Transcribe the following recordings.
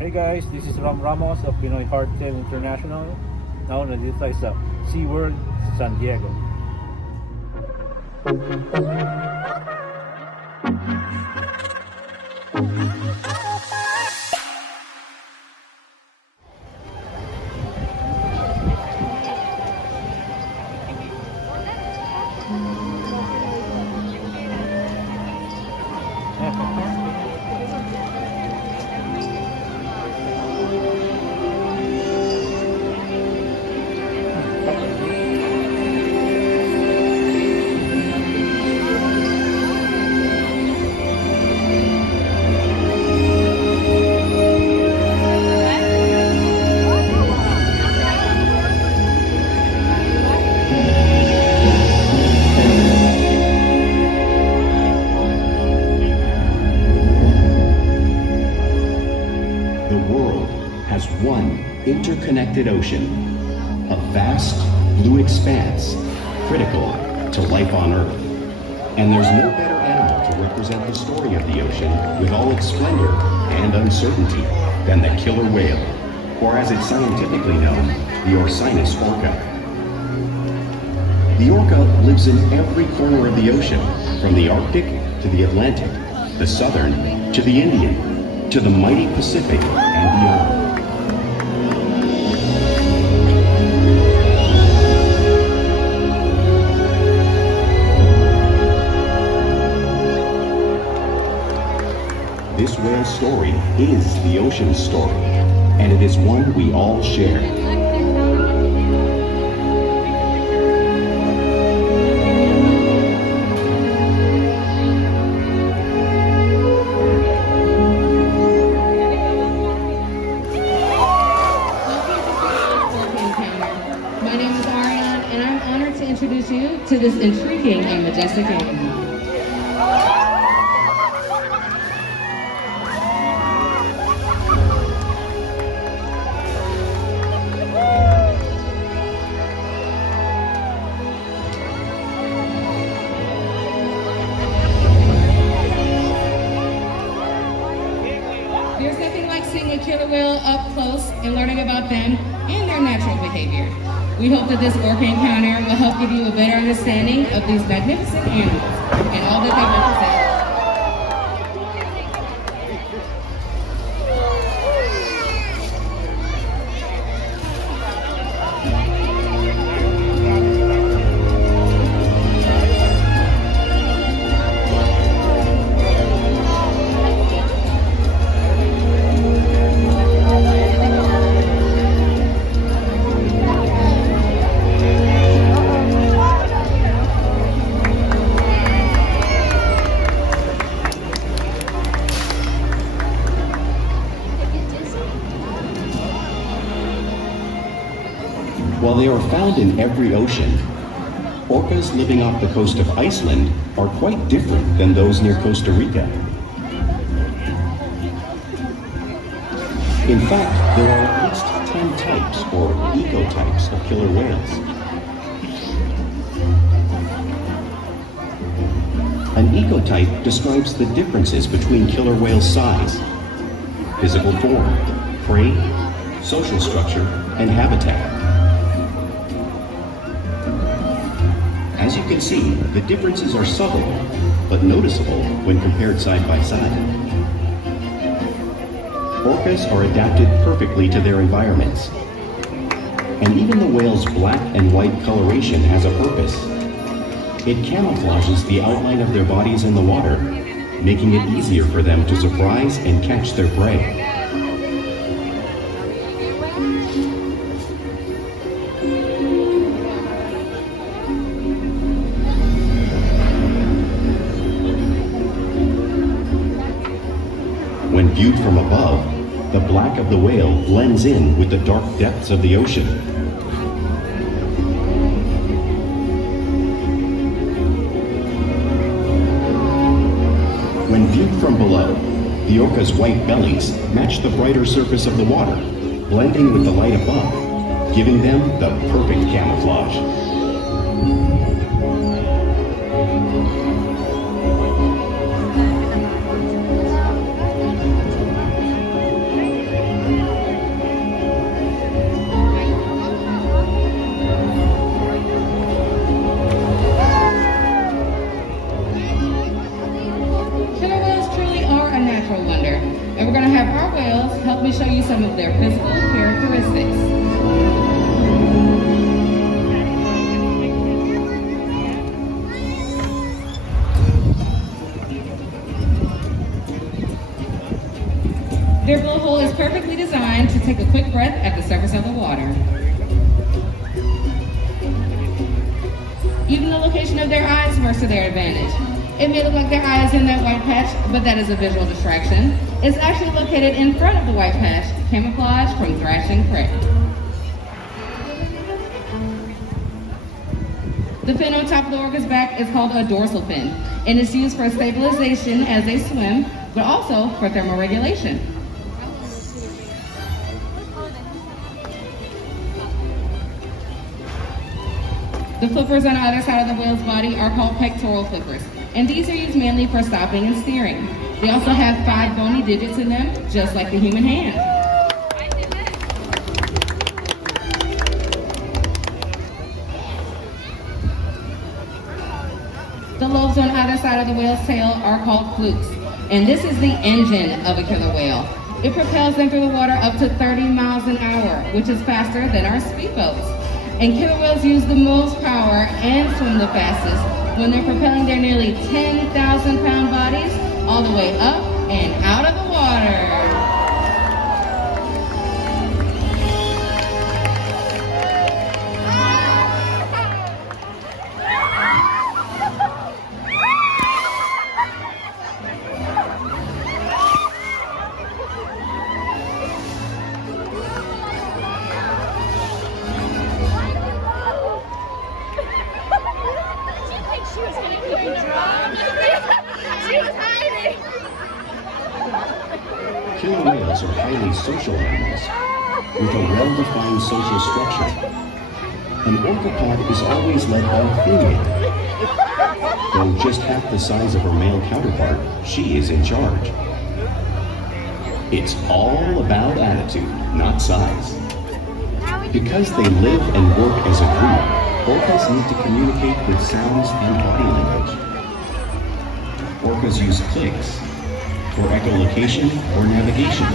Hey guys, this is Ram Ramos of Pinoy Hardtail International. Now nandito tayo sa SeaWorld, San Diego. One interconnected ocean, a vast blue expanse critical to life on Earth. And there's no better animal to represent the story of the ocean with all its splendor and uncertainty than the killer whale, or as it's scientifically known, the Orcinus orca. The orca lives in every corner of the ocean, from the Arctic to the Atlantic, the Southern to the Indian, to the mighty Pacific and beyond. This whale story is the ocean's story, and it is one we all share. My name is Ariane, and I'm honored to introduce you to this intriguing and majestic animal. There's nothing like seeing a killer whale up close and learning about them and their natural behavior. We hope that this orca encounter will help give you a better understanding of these magnificent animals and all that they represent. While they are found in every ocean, orcas living off the coast of Iceland are quite different than those near Costa Rica. In fact, there are at least 10 types or ecotypes of killer whales. An ecotype describes the differences between killer whales' size, physical form, prey, social structure, and habitat. As you can see, the differences are subtle, but noticeable when compared side by side. Orcas are adapted perfectly to their environments. And even the whale's black and white coloration has a purpose. It camouflages the outline of their bodies in the water, making it easier for them to surprise and catch their prey. When viewed from above, the black of the whale blends in with the dark depths of the ocean. When viewed from below, the orca's white bellies match the brighter surface of the water, blending with the light above, giving them the perfect camouflage. help me show you some of their physical characteristics. Their blowhole is perfectly designed to take a quick breath at the surface of the water. Even the location of their eyes works to their advantage. It may look like their eye is in that white patch, but that is a visual distraction. It's actually located in front of the white patch, camouflaged from thrashing prey. The fin on top of the orca's back is called a dorsal fin, and it's used for stabilization as they swim, but also for thermoregulation. The flippers on either side of the whale's body are called pectoral flippers, and these are used mainly for stopping and steering. They also have 5 bony digits in them, just like the human hand. The lobes on either side of the whale's tail are called flukes, and this is the engine of a killer whale. It propels them through the water up to 30 miles an hour, which is faster than our speedboats. And killer whales use the most power and swim the fastest when they're propelling their nearly 10,000-pound bodies all the way up and out of the water. Killer whales are highly social animals with a well-defined social structure. An orca pod is always led by a female. Though just half the size of her male counterpart, she is in charge. It's all about attitude, not size. Because they live and work as a group, orcas need to communicate with sounds and body language. Orcas use clicks for echolocation or navigation.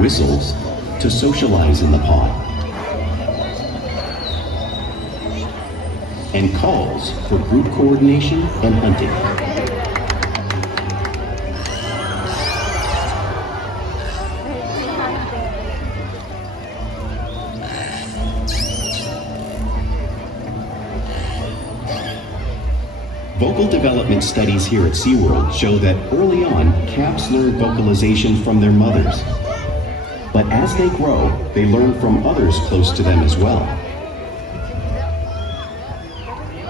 Whistles to socialize in the pod. And calls for group coordination and hunting. Vocal development studies here at SeaWorld show that early on, calves learn vocalization from their mothers. But as they grow, they learn from others close to them as well.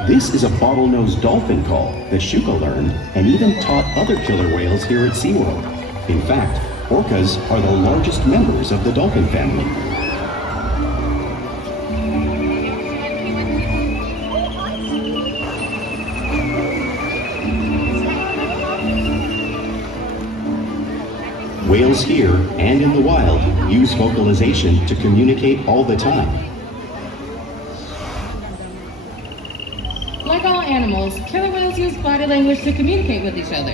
This is a bottlenose dolphin call that Shuka learned and even taught other killer whales here at SeaWorld. In fact, orcas are the largest members of the dolphin family. Whales here and in the wild use vocalization to communicate all the time. Like all animals, killer whales use body language to communicate with each other.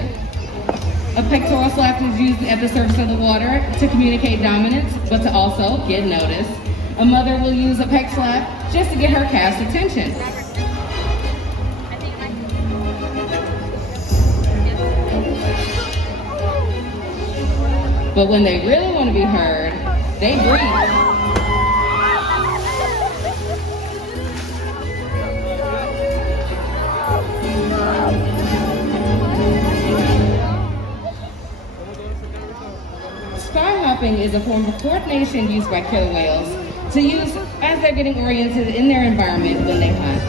A pectoral slap is used at the surface of the water to communicate dominance, but to also get noticed. A mother will use a pec slap just to get her calf's attention. But when they really want to be heard, they breathe. Sky hopping is a form of coordination used by killer whales to use as they're getting oriented in their environment when they hunt.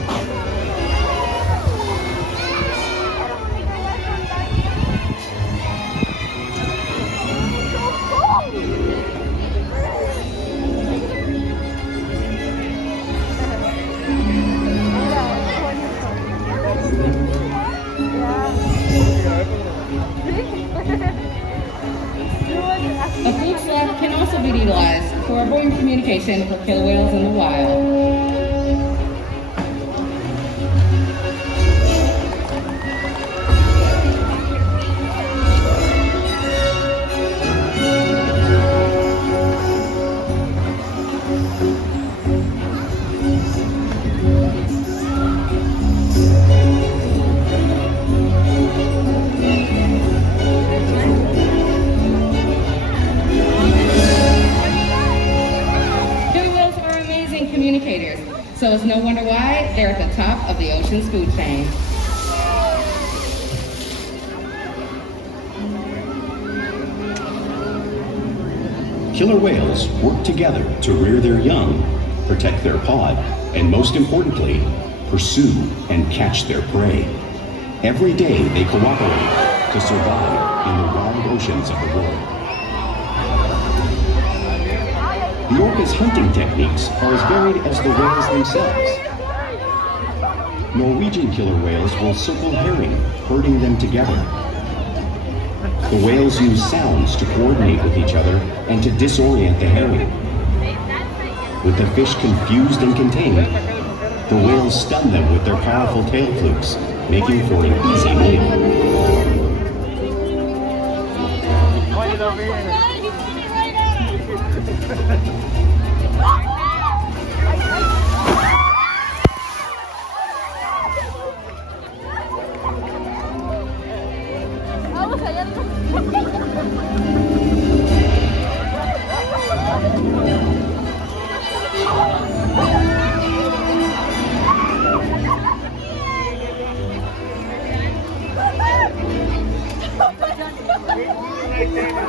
A fluke slap can also be utilized for avoiding communication for killer whales in the wild. So it's no wonder why they're at the top of the ocean's food chain. Killer whales work together to rear their young, protect their pod, and most importantly, pursue and catch their prey. Every day they cooperate to survive in the wild oceans of the world. The orca's hunting techniques are as varied as the whales themselves. Norwegian killer whales will circle herring, herding them together. The whales use sounds to coordinate with each other and to disorient the herring. With the fish confused and contained, the whales stun them with their powerful tail flukes, making for an easy meal.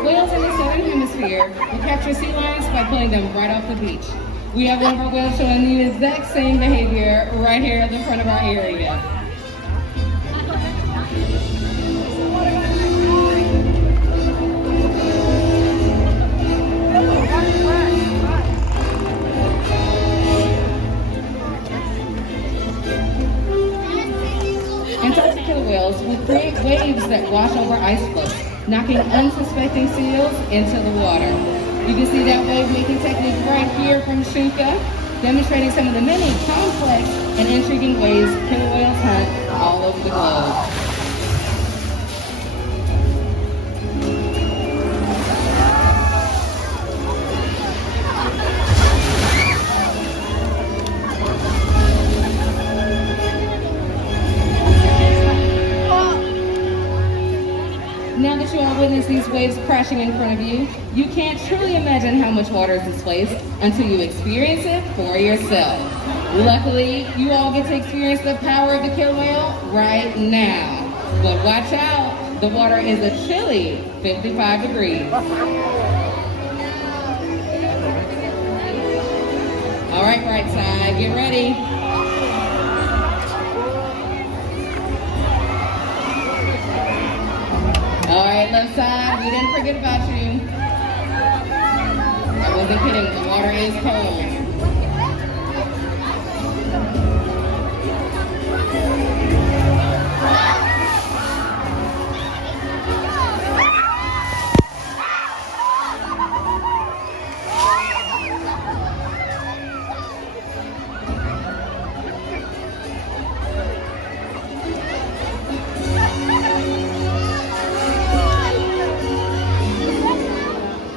Whales in the southern hemisphere will capture sea lions by pulling them right off the beach. We have one of our whales showing the exact same behavior right here at the front of our area. Antarctic killer whales will create waves that wash over ice floes, knocking unsuspecting seals into the water. You can see that wave-making technique right here from Shuka, demonstrating some of the many complex and intriguing ways killer whales hunt all over the globe. Now that you all witness these waves crashing in front of you, you can't truly imagine how much water is displaced until you experience it for yourself. Luckily, you all get to experience the power of the killer whale right now. But watch out, the water is a chilly 55 degrees. All right, right side, get ready. All right, left side, we didn't forget about you. I wasn't kidding, the water is cold.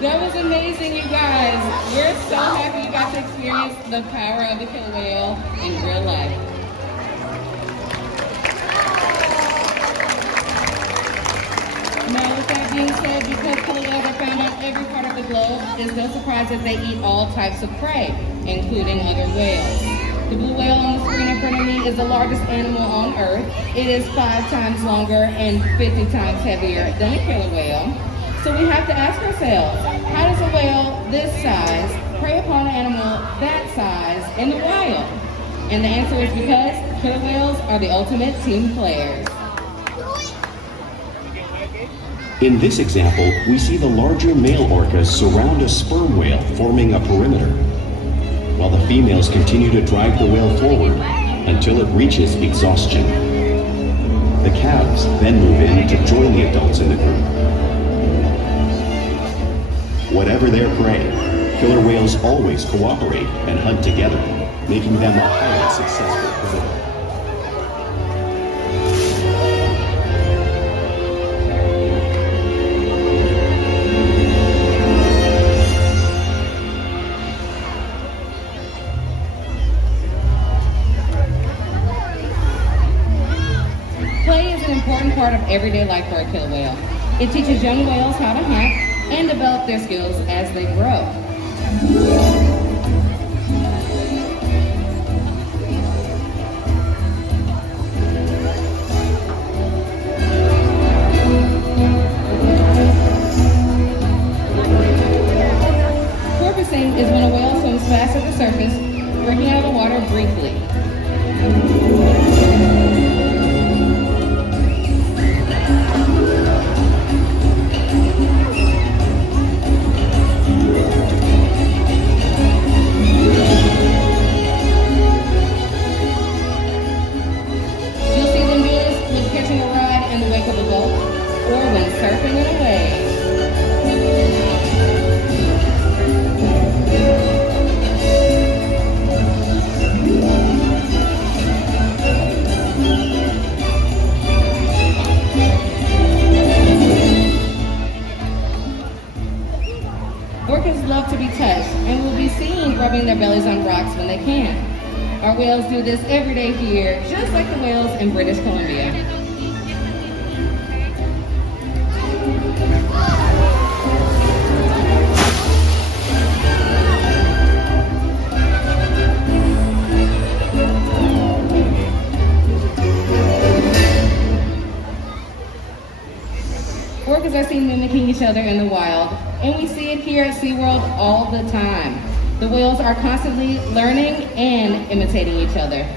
That was amazing, you guys. We're so happy you got to experience the power of the killer whale in real life. Now, with that being said, because killer whales are found on every part of the globe, it's no surprise that they eat all types of prey, including other whales. The blue whale on the screen in front of me is the largest animal on Earth. It is 5 times longer and 50 times heavier than a killer whale. So we have to ask ourselves, how does a whale this size prey upon an animal that size in the wild? And the answer is because killer whales are the ultimate team players. In this example, we see the larger male orcas surround a sperm whale, forming a perimeter, while the females continue to drive the whale forward until it reaches exhaustion. The calves then move in to join the adults in the group. Whatever their prey, killer whales always cooperate and hunt together, making them a highly successful predator. Play is an important part of everyday life for a killer whale. It teaches young whales how to hunt and develop their skills as they grow. Our whales do this every day here, just like the whales in British Columbia. Orcas are seen mimicking each other in the wild, and we see it here at SeaWorld all the time. The whales are constantly learning and imitating each other.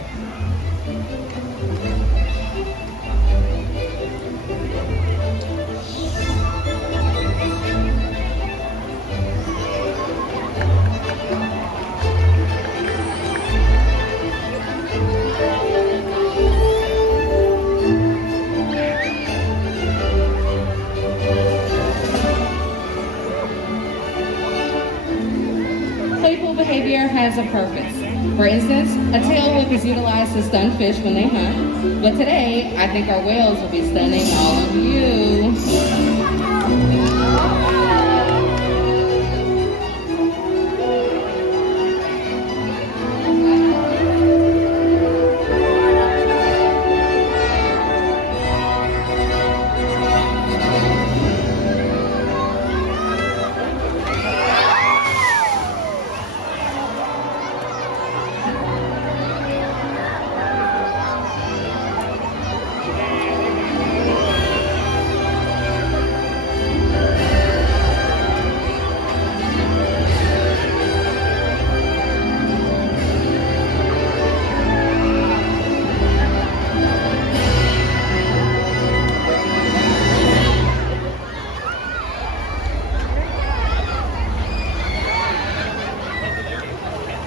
Playful behavior has a purpose. For instance, a tail whip is utilized to stun fish when they hunt. But today, I think our whales will be stunning all of you.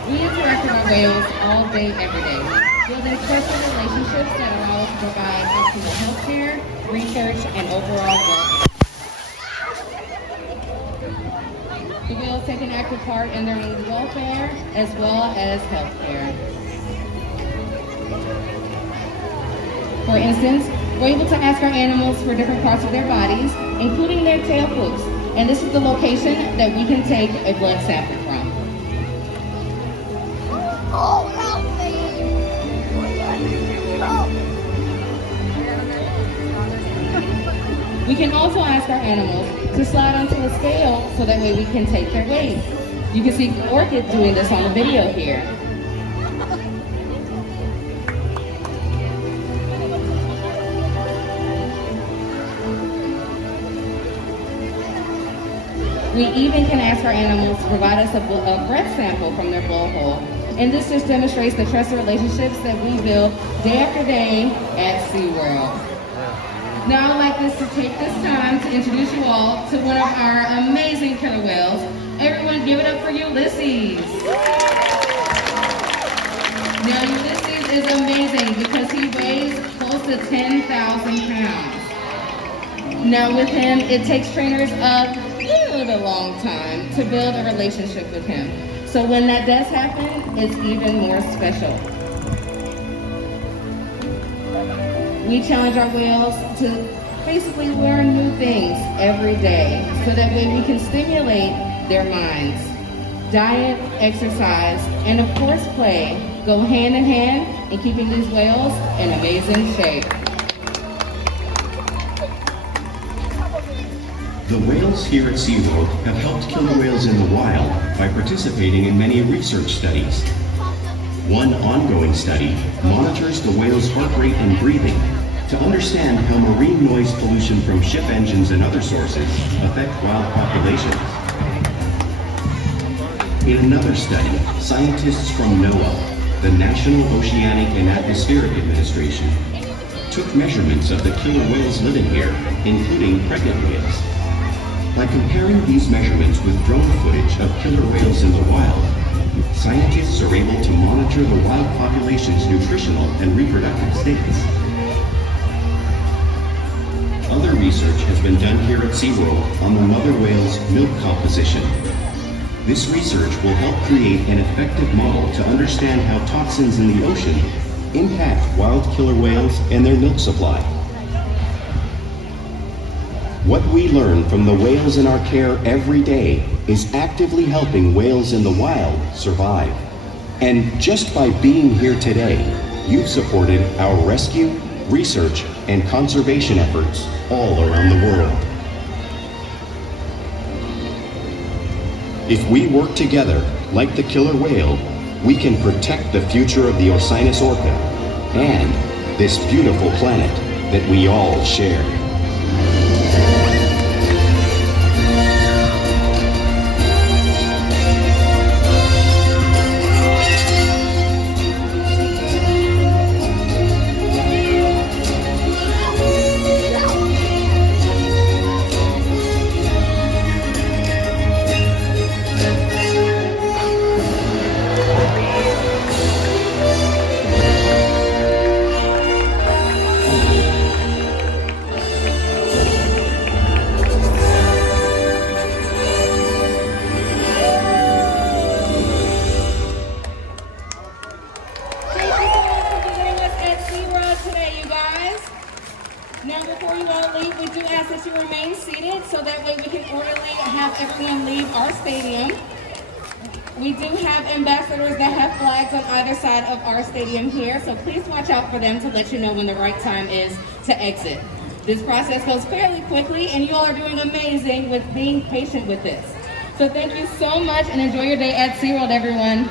We interact with our whales all day, every day, building trusted relationships that allow us to provide optimal healthcare, research, and overall well-being. The whales take an active part in their own welfare as well as healthcare. For instance, we're able to ask our animals for different parts of their bodies, including their tail flukes, and this is the location that we can take a blood sample from. Oh, help me! We can also ask our animals to slide onto a scale so that way we can take their weight. You can see Orca doing this on the video here. We even can ask our animals to provide us a breath sample from their blowhole. And this just demonstrates the trusted relationships that we build day after day at SeaWorld. Now I'd like to take this time to introduce you all to one of our amazing killer whales. Everyone give it up for Ulysses. Now Ulysses is amazing because he weighs close to 10,000 pounds. Now with him, it takes trainers a little bit long time to build a relationship with him. So when that does happen, it's even more special. We challenge our whales to basically learn new things every day so that way we can stimulate their minds. Diet, exercise, and of course play go hand in hand in keeping these whales in amazing shape. The whales here at SeaWorld have helped killer whales in the wild by participating in many research studies. One ongoing study monitors the whale's heart rate and breathing to understand how marine noise pollution from ship engines and other sources affect wild populations. In another study, scientists from NOAA, the National Oceanic and Atmospheric Administration, took measurements of the killer whales living here, including pregnant whales. By comparing these measurements with drone footage of killer whales in the wild, scientists are able to monitor the wild population's nutritional and reproductive status. Other research has been done here at SeaWorld on the mother whale's milk composition. This research will help create an effective model to understand how toxins in the ocean impact wild killer whales and their milk supply. What we learn from the whales in our care every day is actively helping whales in the wild survive. And just by being here today, you've supported our rescue, research, and conservation efforts all around the world. If we work together, like the killer whale, we can protect the future of the Orcinus orca and this beautiful planet that we all share. Now, before you all leave, we do ask that you remain seated so that way we can orderly have everyone leave our stadium. We do have ambassadors that have flags on either side of our stadium here, so please watch out for them to let you know when the right time is to exit. This process goes fairly quickly, and you all are doing amazing with being patient with this. So thank you so much, and enjoy your day at SeaWorld, everyone.